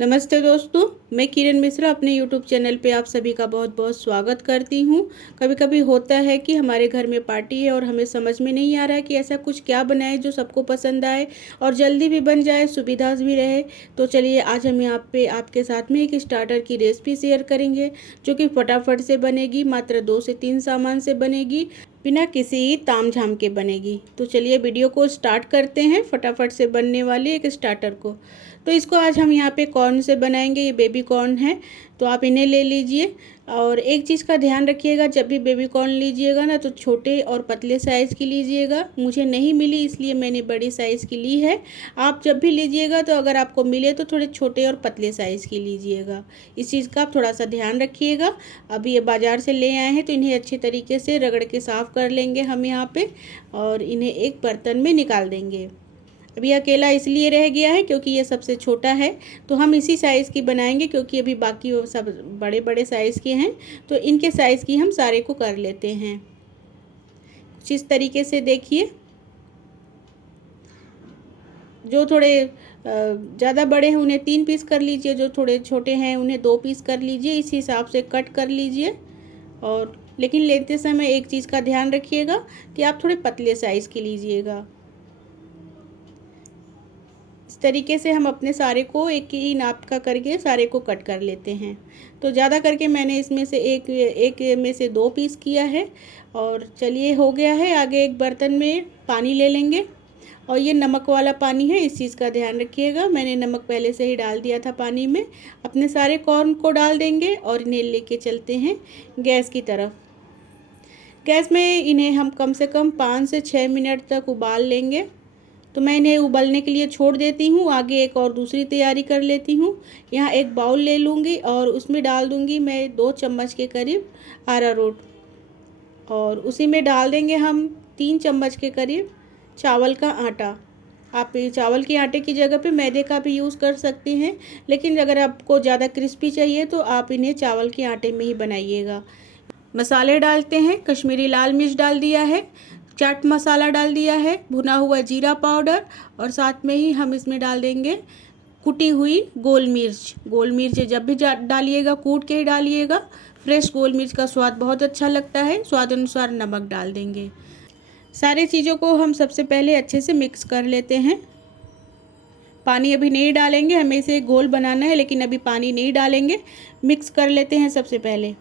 नमस्ते दोस्तों, मैं किरण मिश्रा अपने YouTube चैनल पे आप सभी का बहुत बहुत स्वागत करती हूँ। कभी कभी होता है कि हमारे घर में पार्टी है और हमें समझ में नहीं आ रहा है कि ऐसा कुछ क्या बनाए जो सबको पसंद आए और जल्दी भी बन जाए, सुविधा भी रहे। तो चलिए आज हम यहाँ पे आपके साथ में एक स्टार्टर की रेसिपी शेयर करेंगे जो कि फटाफट से बनेगी, मात्र 2 से 3 सामान से बनेगी, बिना किसी तामझाम के बनेगी। तो चलिए वीडियो को स्टार्ट करते हैं फटाफट से बनने वाले एक स्टार्टर को। तो इसको आज हम यहाँ पे कॉर्न से बनाएंगे। ये बेबी कॉर्न है, तो आप इन्हें ले लीजिए। और एक चीज़ का ध्यान रखिएगा, जब भी बेबी कॉर्न लीजिएगा ना तो छोटे और पतले साइज़ की लीजिएगा। मुझे नहीं मिली इसलिए मैंने बड़ी साइज़ की ली है। आप जब भी लीजिएगा तो अगर आपको मिले तो थोड़े छोटे और पतले साइज़ की लीजिएगा। इस चीज़ का आप थोड़ा सा ध्यान रखिएगा। अभी ये बाज़ार से ले आए हैं तो इन्हें अच्छे तरीके से रगड़ के साफ़ कर लेंगे हम यहाँ पे, और इन्हें एक बर्तन में निकाल देंगे। अभी अकेला इसलिए रह गया है क्योंकि ये सबसे छोटा है, तो हम इसी साइज़ की बनाएंगे क्योंकि अभी बाकी वो सब बड़े बड़े साइज़ के हैं। तो इनके साइज़ की हम सारे को कर लेते हैं कुछ इस तरीके से। देखिए, जो थोड़े ज़्यादा बड़े हैं उन्हें 3 पीस कर लीजिए, जो थोड़े छोटे हैं उन्हें 2 पीस कर लीजिए। इस हिसाब से कट कर लीजिए। और लेकिन लेते समय एक चीज़ का ध्यान रखिएगा कि आप थोड़े पतले साइज़ की लीजिएगा। इस तरीके से हम अपने सारे को एक ही नाप का करके सारे को कट कर लेते हैं। तो ज़्यादा करके मैंने इसमें से एक में से 2 पीस किया है। और चलिए हो गया है। आगे एक बर्तन में पानी ले लेंगे, और ये नमक वाला पानी है, इस चीज़ का ध्यान रखिएगा। मैंने नमक पहले से ही डाल दिया था पानी में। अपने सारे कॉर्न को डाल देंगे और इन्हें लेके चलते हैं गैस की तरफ। गैस में इन्हें हम कम से कम 5 से 6 मिनट तक उबाल लेंगे। तो मैं इन्हें उबलने के लिए छोड़ देती हूँ। आगे एक और दूसरी तैयारी कर लेती हूँ। यहाँ एक बाउल ले लूँगी और उसमें डाल दूँगी मैं 2 चम्मच के करीब अरारोट, और उसी में डाल देंगे हम 3 चम्मच के करीब चावल का आटा। आप चावल के आटे की जगह पे मैदे का भी यूज़ कर सकते हैं, लेकिन अगर आपको ज़्यादा क्रिस्पी चाहिए तो आप इन्हें चावल के आटे में ही बनाइएगा। मसाले डालते हैं। कश्मीरी लाल मिर्च डाल दिया है, चाट मसाला डाल दिया है, भुना हुआ जीरा पाउडर, और साथ में ही हम इसमें डाल देंगे कुटी हुई गोल मिर्च। गोल मिर्च जब भी डालिएगा कूट के ही डालिएगा। फ्रेश गोल मिर्च का स्वाद बहुत अच्छा लगता है। स्वाद अनुसार नमक डाल देंगे। सारी चीज़ों को हम सबसे पहले अच्छे से मिक्स कर लेते हैं। पानी अभी नहीं डालेंगे, हमें इसे घोल बनाना है, लेकिन अभी पानी नहीं डालेंगे। मिक्स कर लेते हैं सबसे पहले।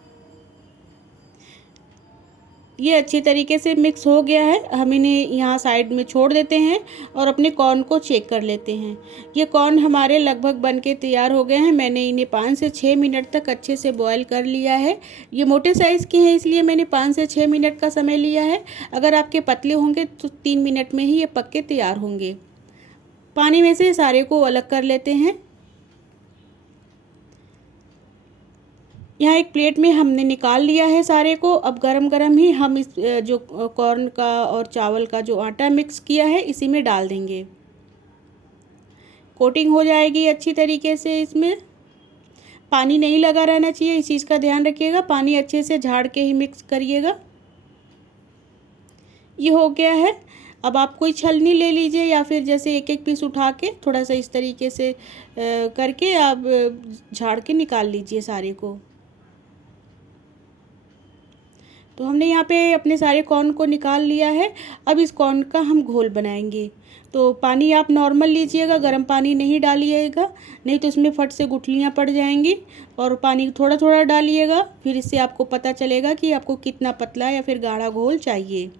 ये अच्छी तरीके से मिक्स हो गया है। हम इन्हें यहाँ साइड में छोड़ देते हैं और अपने कॉर्न को चेक कर लेते हैं। ये कॉर्न हमारे लगभग बनके तैयार हो गए हैं। मैंने इन्हें 5 से 6 मिनट तक अच्छे से बॉयल कर लिया है। ये मोटे साइज़ के हैं इसलिए मैंने 5 से 6 मिनट का समय लिया है। अगर आपके पतले होंगे तो 3 मिनट में ही ये पक के तैयार होंगे। पानी में से सारे को अलग कर लेते हैं। यहाँ एक प्लेट में हमने निकाल लिया है सारे को। अब गरम गरम ही हम इस जो कॉर्न का और चावल का जो आटा मिक्स किया है इसी में डाल देंगे। कोटिंग हो जाएगी अच्छी तरीके से। इसमें पानी नहीं लगा रहना चाहिए, इस चीज़ का ध्यान रखिएगा। पानी अच्छे से झाड़ के ही मिक्स करिएगा। ये हो गया है। अब आप कोई छलनी ले लीजिए या फिर जैसे एक एक पीस उठा के थोड़ा सा इस तरीके से करके आप झाड़ के निकाल लीजिए सारे को। तो हमने यहाँ पे अपने सारे कॉर्न को निकाल लिया है। अब इस कॉर्न का हम घोल बनाएंगे। तो पानी आप नॉर्मल लीजिएगा, गर्म पानी नहीं डालिएगा, नहीं तो इसमें फट से गुठलियाँ पड़ जाएंगी। और पानी थोड़ा थोड़ा डालिएगा, फिर इससे आपको पता चलेगा कि आपको कितना पतला या फिर गाढ़ा घोल चाहिए।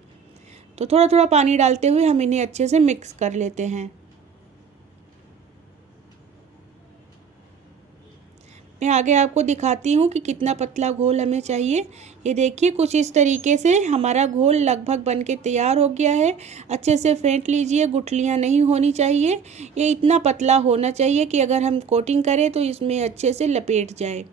तो थोड़ा थोड़ा पानी डालते हुए हम इन्हें अच्छे से मिक्स कर लेते हैं। मैं आगे आपको दिखाती हूँ कि कितना पतला घोल हमें चाहिए। ये देखिए, कुछ इस तरीके से हमारा घोल लगभग बन के तैयार हो गया है। अच्छे से फेंट लीजिए, गुठलियाँ नहीं होनी चाहिए। ये इतना पतला होना चाहिए कि अगर हम कोटिंग करें तो इसमें अच्छे से लपेट जाए।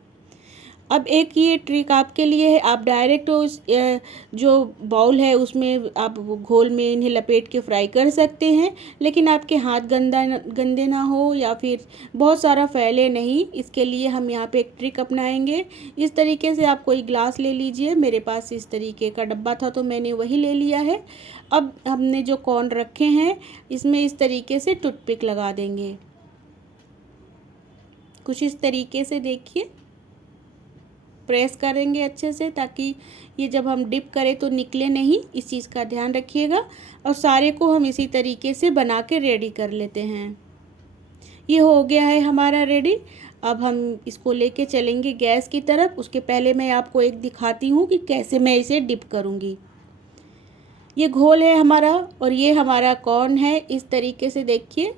अब एक ये ट्रिक आपके लिए है। आप डायरेक्ट उस जो बाउल है उसमें आप घोल में इन्हें लपेट के फ्राई कर सकते हैं, लेकिन आपके हाथ गंदे ना हो या फिर बहुत सारा फैले नहीं, इसके लिए हम यहाँ पे एक ट्रिक अपनाएंगे। इस तरीके से आप कोई ग्लास ले लीजिए। मेरे पास इस तरीके का डब्बा था तो मैंने वही ले लिया है। अब हमने जो कॉर्न रखे हैं इसमें इस तरीके से टूथपिक लगा देंगे। कुछ इस तरीके से देखिए प्रेस करेंगे अच्छे से, ताकि ये जब हम डिप करें तो निकले नहीं, इस चीज़ का ध्यान रखिएगा। और सारे को हम इसी तरीके से बना के रेडी कर लेते हैं। ये हो गया है हमारा रेडी। अब हम इसको लेके चलेंगे गैस की तरफ। उसके पहले मैं आपको एक दिखाती हूँ कि कैसे मैं इसे डिप करूँगी। ये घोल है हमारा और ये हमारा कॉर्न है। इस तरीके से देखिए,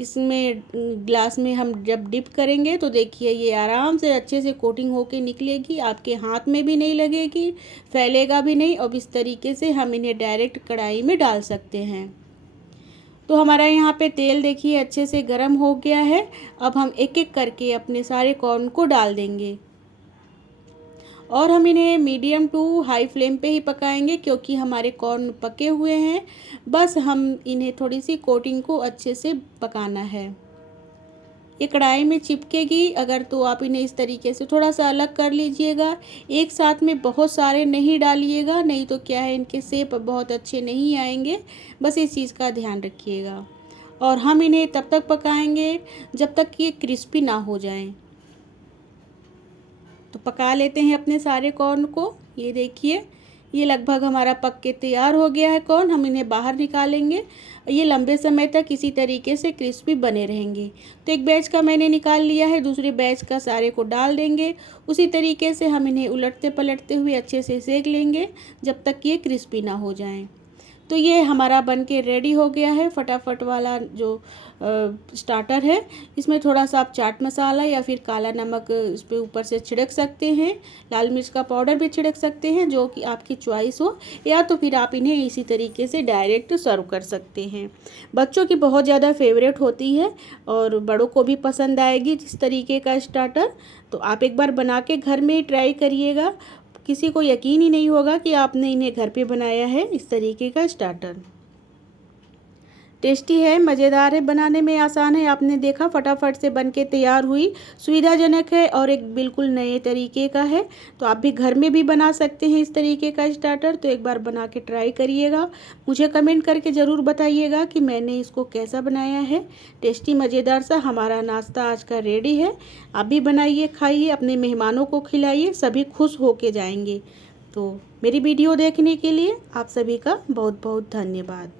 इसमें ग्लास में हम जब डिप करेंगे तो देखिए ये आराम से अच्छे से कोटिंग होके निकलेगी, आपके हाथ में भी नहीं लगेगी, फैलेगा भी नहीं। और इस तरीके से हम इन्हें डायरेक्ट कढ़ाई में डाल सकते हैं। तो हमारा यहाँ पे तेल देखिए अच्छे से गर्म हो गया है। अब हम एक एक करके अपने सारे कॉर्न को डाल देंगे और हम इन्हें मीडियम टू हाई फ्लेम पे ही पकाएंगे, क्योंकि हमारे कॉर्न पके हुए हैं। बस हम इन्हें थोड़ी सी कोटिंग को अच्छे से पकाना है। ये कढ़ाई में चिपकेगी अगर, तो आप इन्हें इस तरीके से थोड़ा सा अलग कर लीजिएगा। एक साथ में बहुत सारे नहीं डालिएगा, नहीं तो क्या है इनके शेप बहुत अच्छे नहीं आएंगे। बस इस चीज़ का ध्यान रखिएगा। और हम इन्हें तब तक पकाएंगे जब तक ये क्रिस्पी ना हो जाएं। तो पका लेते हैं अपने सारे कॉर्न को। ये देखिए ये लगभग हमारा पक के तैयार हो गया है कॉर्न। हम इन्हें बाहर निकालेंगे। ये लंबे समय तक इसी तरीके से क्रिस्पी बने रहेंगे। तो एक बैच का मैंने निकाल लिया है, दूसरे बैच का सारे को डाल देंगे। उसी तरीके से हम इन्हें उलटते पलटते हुए अच्छे से सेक लेंगे जब तक ये क्रिस्पी ना हो जाएं। तो ये हमारा बन के रेडी हो गया है फटाफट वाला जो स्टार्टर है। इसमें थोड़ा सा आप चाट मसाला या फिर काला नमक इस पर ऊपर से छिड़क सकते हैं। लाल मिर्च का पाउडर भी छिड़क सकते हैं, जो कि आपकी चॉइस हो, या तो फिर आप इन्हें इसी तरीके से डायरेक्ट सर्व कर सकते हैं। बच्चों की बहुत ज़्यादा फेवरेट होती है और बड़ों को भी पसंद आएगी जिस तरीके का स्टार्टर। तो आप एक बार बना के घर में ही ट्राई करिएगा। किसी को यकीन ही नहीं होगा कि आपने इन्हें घर पे बनाया है इस तरीके का स्टार्टर। टेस्टी है, मज़ेदार है, बनाने में आसान है। आपने देखा फटाफट से बनके तैयार हुई, सुविधाजनक है और एक बिल्कुल नए तरीके का है। तो आप भी घर में भी बना सकते हैं इस तरीके का स्टार्टर। तो एक बार बना के ट्राई करिएगा। मुझे कमेंट करके ज़रूर बताइएगा कि मैंने इसको कैसा बनाया है। टेस्टी मज़ेदार सा हमारा नाश्ता आज का रेडी है। आप भी बनाइए, खाइए, अपने मेहमानों को खिलाइए, सभी खुश होके जाएंगे। तो मेरी वीडियो देखने के लिए आप सभी का बहुत बहुत धन्यवाद।